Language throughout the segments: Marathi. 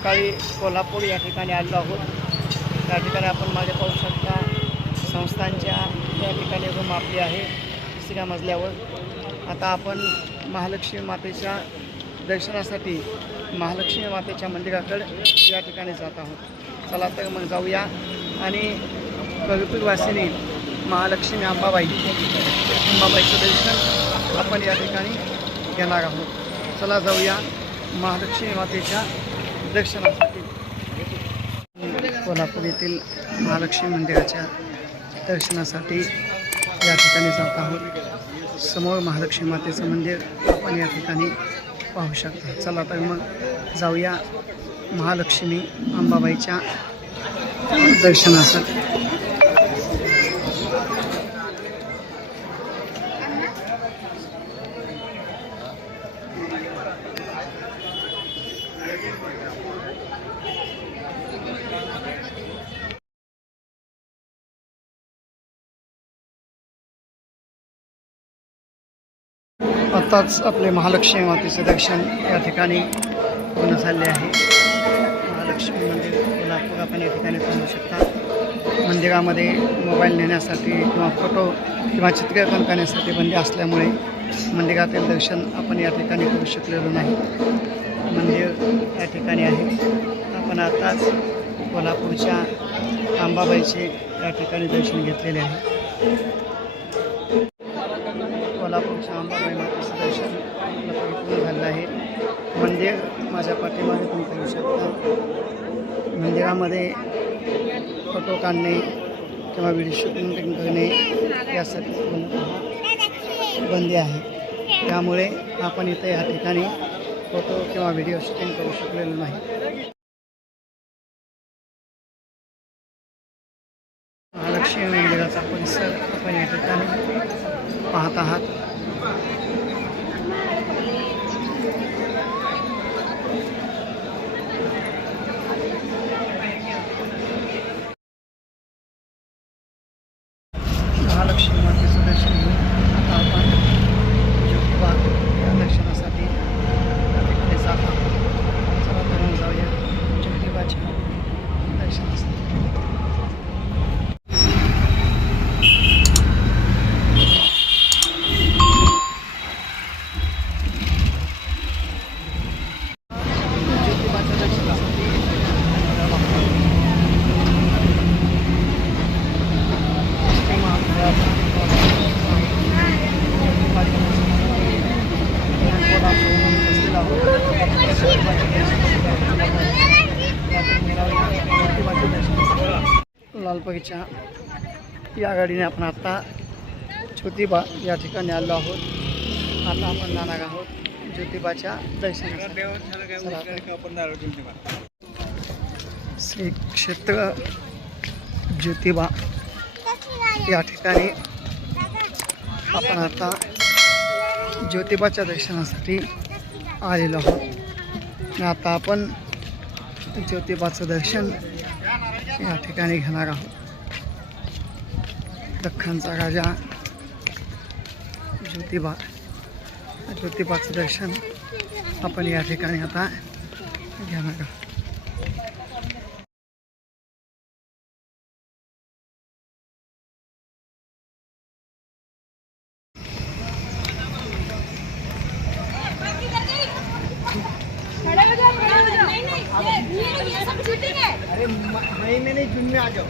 सकाळी कोल्हापूर या ठिकाणी आलो आहोत। त्या ठिकाणी आपण माझ्या पाहू शकता संस्थांच्या या ठिकाणी रूम आपली आहे 3ऱ्या मजल्यावर। आता आपण महालक्ष्मी मातेच्या दर्शनासाठी महालक्ष्मी मातेच्या मंदिराकडे या ठिकाणी जात आहोत। चला तर मग जाऊया आणि कविकुलवासिनी महालक्ष्मी अंबाबाईचं दर्शन आपण या ठिकाणी घेणार आहोत। चला जाऊया महालक्ष्मी मातेच्या दर्शनासाठी। कोल्हापूर येथील महालक्ष्मी मंदिराच्या दर्शनासाठी या ठिकाणी जात आहोत। समोर महालक्ष्मी मातेचं मंदिर आपण या ठिकाणी पाहू शकता। चला तर मग जाऊया महालक्ष्मी अंबाबाईच्या दर्शनासाठी। आताच आपले महालक्ष्मी मातेचे दर्शन या ठिकाणी पूर्ण झाले आहे। महालक्ष्मी मंदिर कोल्हापूर आपण या ठिकाणी पाहू शकता। मंदिरामध्ये मोबाईल नेण्यासाठी किंवा फोटो किंवा चित्रीकरण करण्यासाठी बंदी असल्यामुळे मंदिरातील दर्शन आपण या ठिकाणी करू शकलेलो नाही। मंदिर या ठिकाणी आहे। आपण आताच कोल्हापूरच्या अंबाबाईचे या ठिकाणी दर्शन घेतलेले आहे। कोल्हापूरच्या अंबाबाई मातेचं दर्शन पूर्ण झालं आहे। मंदिर माझ्या पाठीमागे तुम्ही पाहू शकता। मंदिरामध्ये फोटो काढणे किंवा व्हिडिओ शूटिंग करणे यासाठी बंदी आहे। त्यामुळे आपण इथे या ठिकाणी फोटो किंवा व्हिडिओ शूटिंग करू शकलेलो नाही। महालक्ष्मी मंदिराचा परिसर आपण या ठिकाणी पाहत आहात। महालक्ष्मी मातेचं दर्शन घेऊन आता आपण ज्योतिबा या दर्शनासाठी त्या ठिकाणी जात आहोत। चला तर जाऊया ज्योतिबाच्या दर्शनासाठी। लालबागच्या या गाडीने आपण आता ज्योतिबा या ठिकाणी आलो आहोत। आता आपण जाणार आहोत ज्योतिबाच्या दर्शनासाठी। श्री क्षेत्र ज्योतिबा या ठिकाणी आपण आता ज्योतिबाच्या दर्शनासाठी आलेलो आहोत। आता आपण ज्योतिबाचं दर्शन या ठिकाणी घेणार आहोत। दख्खनचा राजा ज्योतिबाचं दर्शन आपण या ठिकाणी आता घेणार आहोत। अरे महीने नहीं जून में आ जाओ।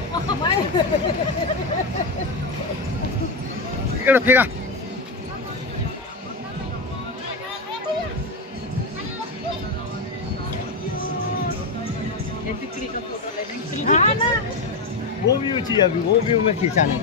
इकडे फेका। वो व्यू चाहिए अभी, वो व्यू में खींचाने।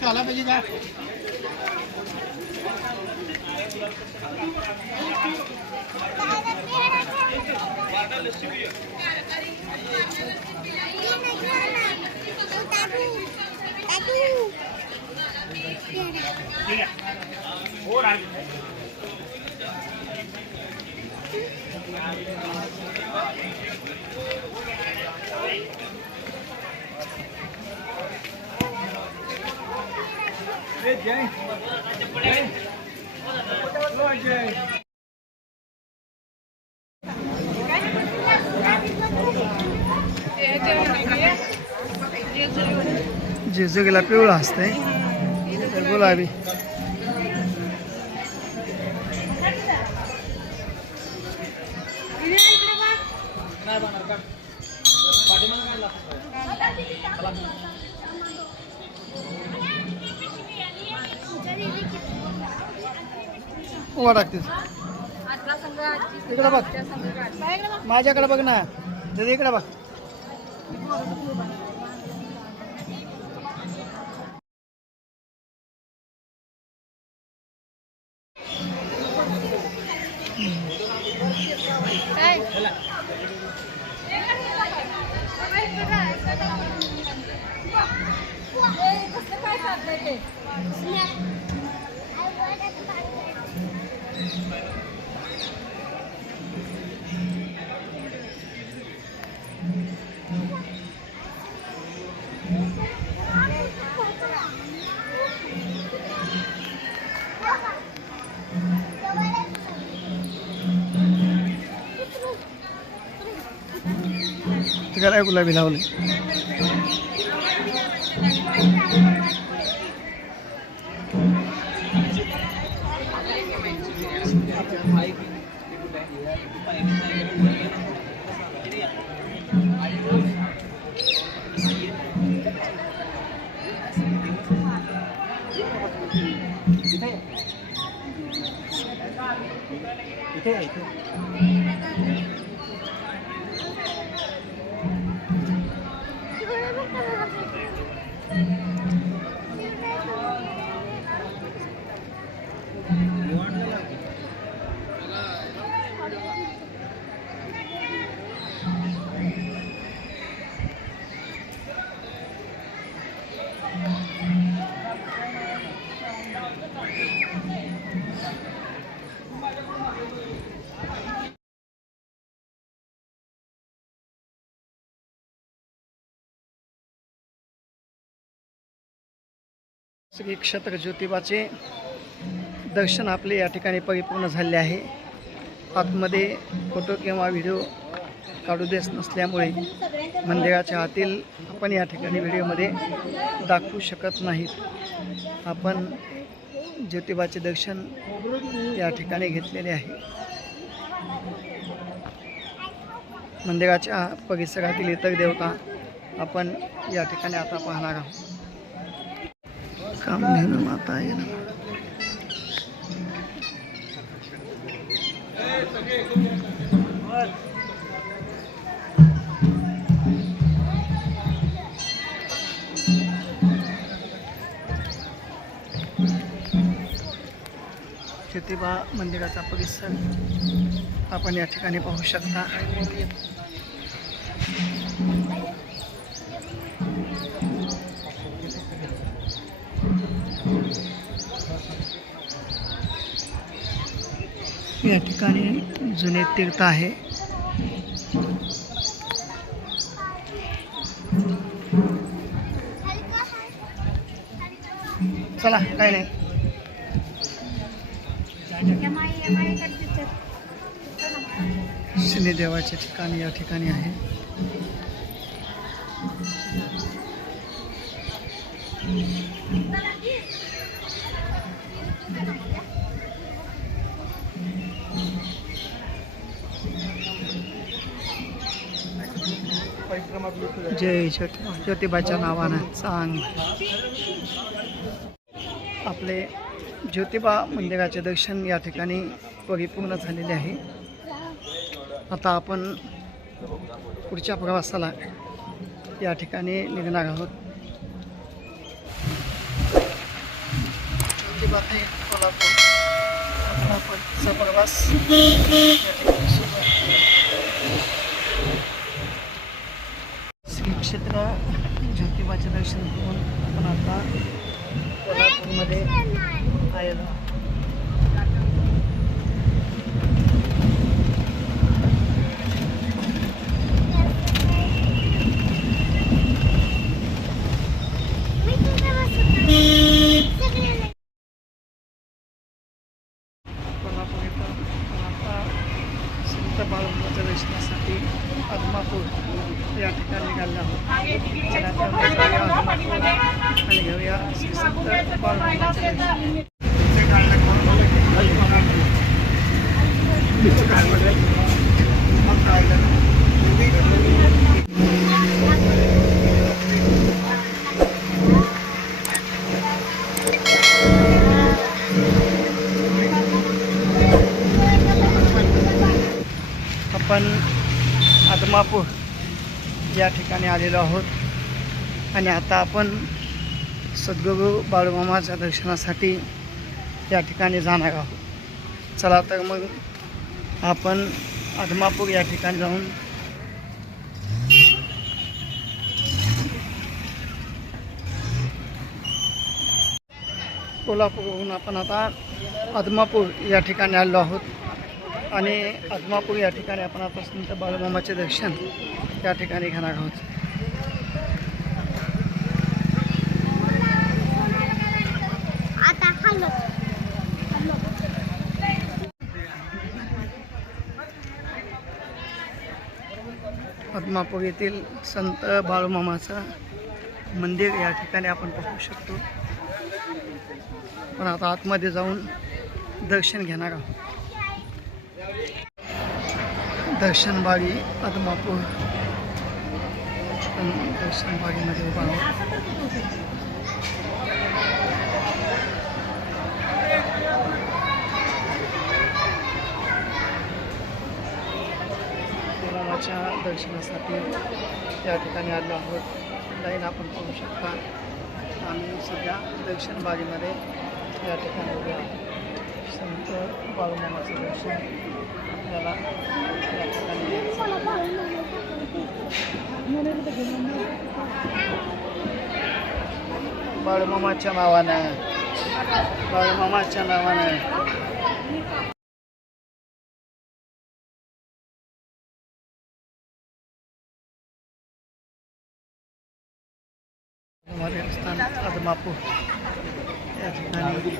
चाला पाहिजे का जेजुगीला पिवळा असतंय तर गुलाबी उभा टाकतेस इकडे बघ माझ्याकडे बघ ना दीदी इकडे बघ काय गुलाबी लावले श्री क्षेत्र ज्योतिबाचे दर्शन आपले या ठिकाणी परिपूर्ण झाले आहे। आतमध्ये फोटो किंवा व्हिडिओ काढू देत नसल्यामुळे मंदिराच्या आतील आपण या ठिकाणी व्हिडिओमध्ये दाखवू शकत नाहीत। आपण ज्योतिबाचे दर्शन या ठिकाणी घेतलेले आहे। मंदिराच्या परिसरातील इतर देवता आपण या ठिकाणी आता पाहणार आहोत। कामधेनु माता आहे ना ज्योतिबा मंदिराचा परिसर आपण या ठिकाणी पाहू शकता। या ठिकाणी जुने तीर्थ आहे। चला काय नाही शनिदेवाचे ठिकाण या ठिकाणी आहे। जय ज्योतिबाच्या नावानं सांग आपले ज्योतिबा मंदिराचे दर्शन या ठिकाणी परिपूर्ण झालेले आहे. आता आपण पुढच्या प्रवासाला या ठिकाणी निघणार आहोत. ज्योतिबा ते कोल्हापूर असा प्रवास या ठिकाणी सुरू आहे. श्री क्षेत्र ज्योतिबाचे दर्शन घेऊन आपण आता कोल्हापूरमध्ये आलेलो आहोत. कोल्हापूर इथं आपण आता संत बाळूमामाच्या दर्शनासाठी आदमापूर या ठिकाणी निघालो आहोत. चला तर मग जाऊया आदमापूर आणि घेऊया श्री संत बाळूमामाचे दर्शन. आपण आदमापूर या ठिकाणी आलेलो आहोत आणि आता आपण सद्गुरू बाळूमामाच्या दर्शनासाठी या ठिकाणी जाणार आहोत. चला तर मग आपण आदमापूर या ठिकाणी जाऊन कोल्हापूरहून आपण आता आदमापूर या ठिकाणी आलो आहोत आणि आदमापूर या ठिकाणी आपण आता संत बाळूमामाचे दर्शन या ठिकाणी घेणार आहोत. आदमापूर येथील संत बाळूमामाचं मंदिर या ठिकाणी आपण पाहू शकतो. पण आता आतमध्ये जाऊन दर्शन घेणार आहोत. दर्शनबागी आदमापूर दर्शनबागीमध्ये उभा आहोत. बाळूमामाच्या दर्शनासाठी या ठिकाणी आलो आहोत. लाईन आपण पाहू शकता. आम्ही सध्या दर्शनबागीमध्ये या ठिकाणी उभे आहोत. संत बाळूमामाचं दर्शन आपल्याला या ठिकाणी बाळूमामाच्या नावानं बाळूमामाच्या नावानं हमारे स्थान आदमापूर या ठिकाणी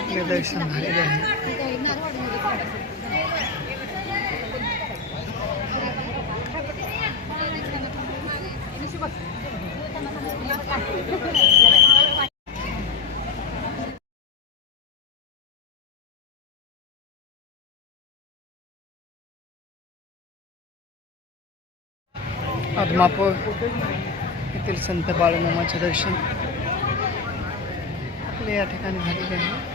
आपले दर्शन झालेले आहे. आदमापूर येथील संत बाळूमामाचे दर्शन आपले या ठिकाणी झालेले आहे.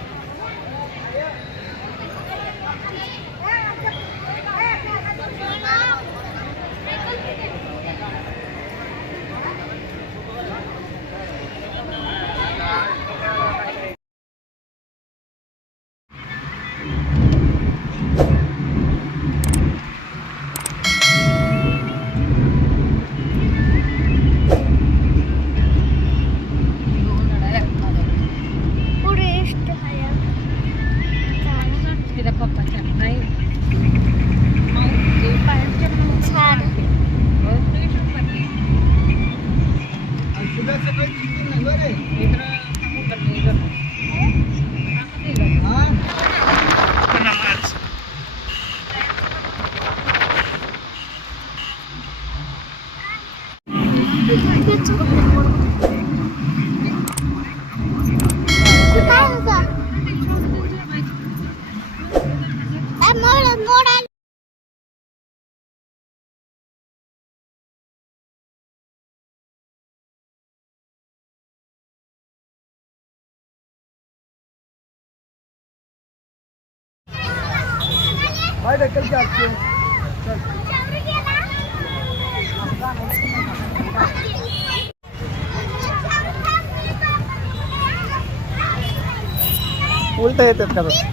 पाय ढकल की आजचे. चल. उलट येतात का बस.